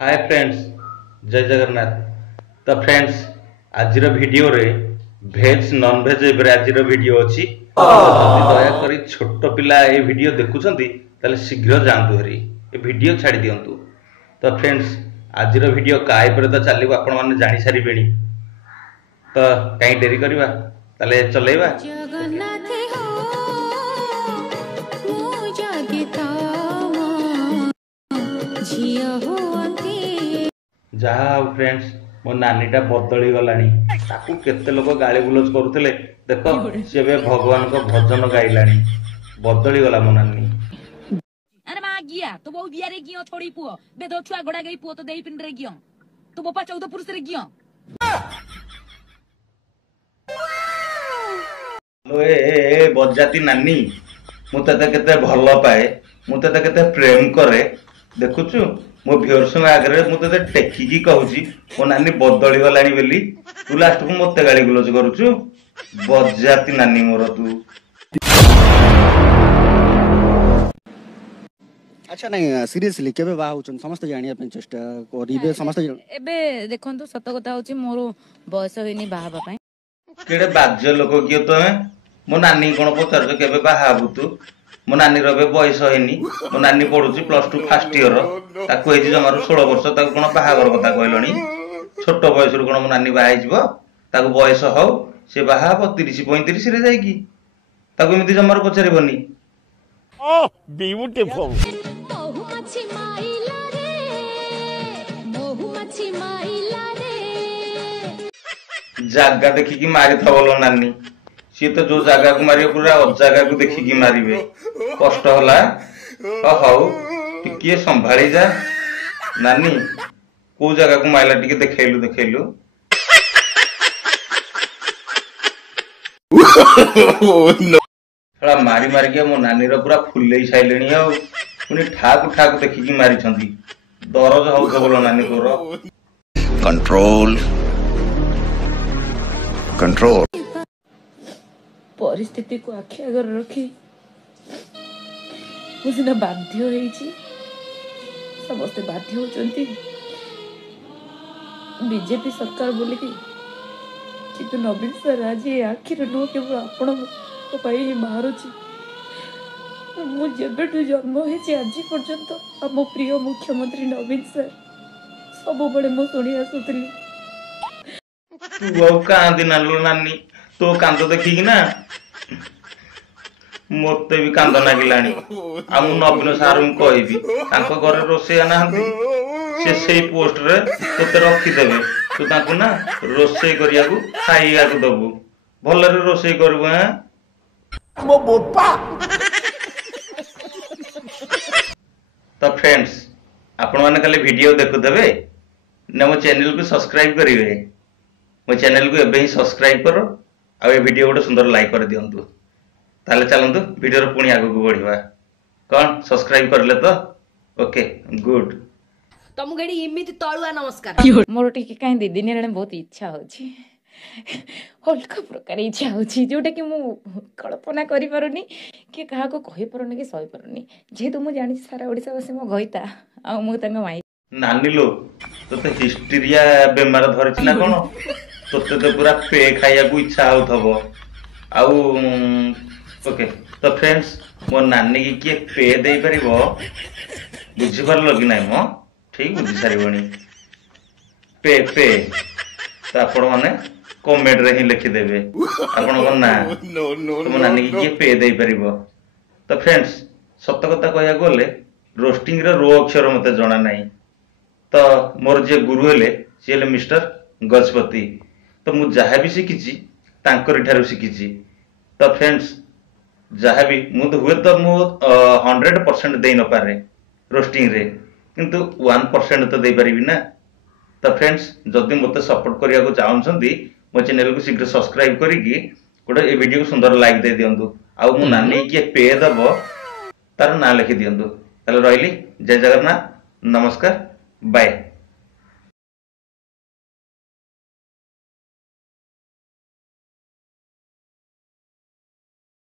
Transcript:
Hi friends, जय जगन्नाथ। तो friends, आज वीडियो रे भेज नॉन भेज आज वीडियो अच्छी। जदि दयाकोरी छोट पिला ये वीडियो देखुंती ताले शीघ्र जातु हेरी ये वीडियो छाड़ी दिंतु। तो फ्रेंड्स, आज वीडियो काय तो चलो आपण मैंने जानी सारे। तो कहीं डेरी करवा ताले चलेवा। जहा फ्रेंड्स, मो नानीटा बदली गलानी। ताकू केते लोग गाली गुलज करुले। देख सी भगवान को भजन गाइलानी, बदली गला मो नानी। अरे मां गिया तो बहु बिया रे गियो छोड़ी पुओ बेदो छुआ गोडा गई पुओ तो देई पिन रे गियो तो बोपा 14 पुरुष रे गियो। लो ए बजाती नानी, मु तते केते भलो पाए, मु तते केते प्रेम करे। देखुचु मो व्यूअर्स आगे मु तते टेकिकी कहूची मो नानी बदली गलानी बेली। तू लास्ट को मते गाली गुलज करूचु। बजाती नानी मोर तू। अच्छा नहीं सीरियसली केबे बा होचन समस्त जानिया पे चेष्टा करिबे समस्त। एबे देखंतु सत कथा होची मोर बयस होइनी बाहाबा पई। केडे बाज्य लोक कियो तमे? मो नानी कोन पचार केबे बाहाबु तू? मो नानी रबे बयस होइनी। मो नानी पढुची +2 फर्स्ट ईयर। ताकू हेजी जमारो 16 वर्ष। ताकू कोन बाहागर कथा कहलणी? छोट बयस रु कोन मो नानी बाहाई जिवो? ताकू बयस हो से बाहाबो 30 35 रे जाई की। ताकू एमिति जमारो पचारिबनी। Oh beautiful. जागा देखिकी मारी थबलो नानी। सी तो जो जागा को मारियो पूरा अजागा को देखिकी मारिबे। कष्ट होला हौ टिके संभाली जा नानी। को जागा को माइला टिके देखैलु। थोड़ा मारी मारी के मो नानी रो पूरा फुल्लेई साइलेनी आ। पुनी ठाकु देखिकी मारी छंदी। दरज हौ थबलो नानी तोरो। कंट्रोल परिस्थिति को आखि अगर रखी मुझे बाध्य होईची। समस्त बाध्य होचंती बीजेपी सरकार बोली की किंतु नवीन सर आज आखिर नुह केवल आपण ही बाहरुची। मु जेबेठु जन्म होईची आज पर्यंत आम प्रिय मुख्यमंत्री नवीन सर सब बड़े मु सुनी आसुतली। तू अब कांदी नालो नानी। तो कांद देखिकी ना मते भी कांद नागिलानी। आ मु नवीन सार मु कहबी तांको घरे रोसैया नाहंती। से सेई पोस्ट रे तोते रखी देबे। तू तांको ना रोसै करिया को खाइया को दबु। भलरे रोसै करबो। हैं मो बोपा। तो फ्रेंड्स, आपण माने खाली वीडियो देखु देबे ना मो चैनल को सब्सक्राइब करिवे। मो चैनल को एबे ही सब्सक्राइब करो आ ये वीडियो गोटे सुंदर लाइक कर दियंतु। ताले चलंतु वीडियो रो पुणी आगु को बढ़िवा। कोन सब्सक्राइब करले तो ओके गुड। तुम गडी इमिति तळुआ नमस्कार। मोर टिके काई दी दिन रे बहुत इच्छा होची। हल्का प्रकार इच्छा होची जोटा कि मु कल्पना करि पारुनी कि कहा को कहि पारुनी कि सहि पारुनी। जे तुम जानि सारा ओडिसा वासी मो गइता आ मु तंग माई नानी लो तो हिस्टीरिया बेमार धरछि ना कोन? तोते तो पूरा पे खाइया को इच्छा होथबो। आउ ओके तो फ्रेंड्स, मो नानी की किए पे दे परिबो बुझि पारलो कि नाही? मो ठीक बुझि सारिबनी। पे तो आपण माने कमेंट रे ही लिखि देबे आपण को ना मो नानी की किए पे दे परिबो। तो फ्रेंड्स, सत्य कथा कहया गले रोस्टिंग रे रो अक्षर मते जणा नाही। तो मोर जे गुरु हेले सी हेले मिस्टर गजपति। तो मु जहाँ भी शिखी तांकर ठारू शिखी। तो फ्रेंड्स, जहाँ भी मु तो हुए तो मु 100% दे न पारे रोस्टिंग रे, किंतु 1% तो दे पारिबी ना। तो फ्रेंड्स, जदि मते सपोर्ट करिया को चाहउछंती मो चैनल को शीघ्र सब्सक्राइब करिकी गोटे ए वीडियो को सुंदर लाइक दे दियंतु। आ मु नानी के पे दबो तार ना लिखि दियंतु। ताले रहली। जय जगन्नाथ, नमस्कार, बाय।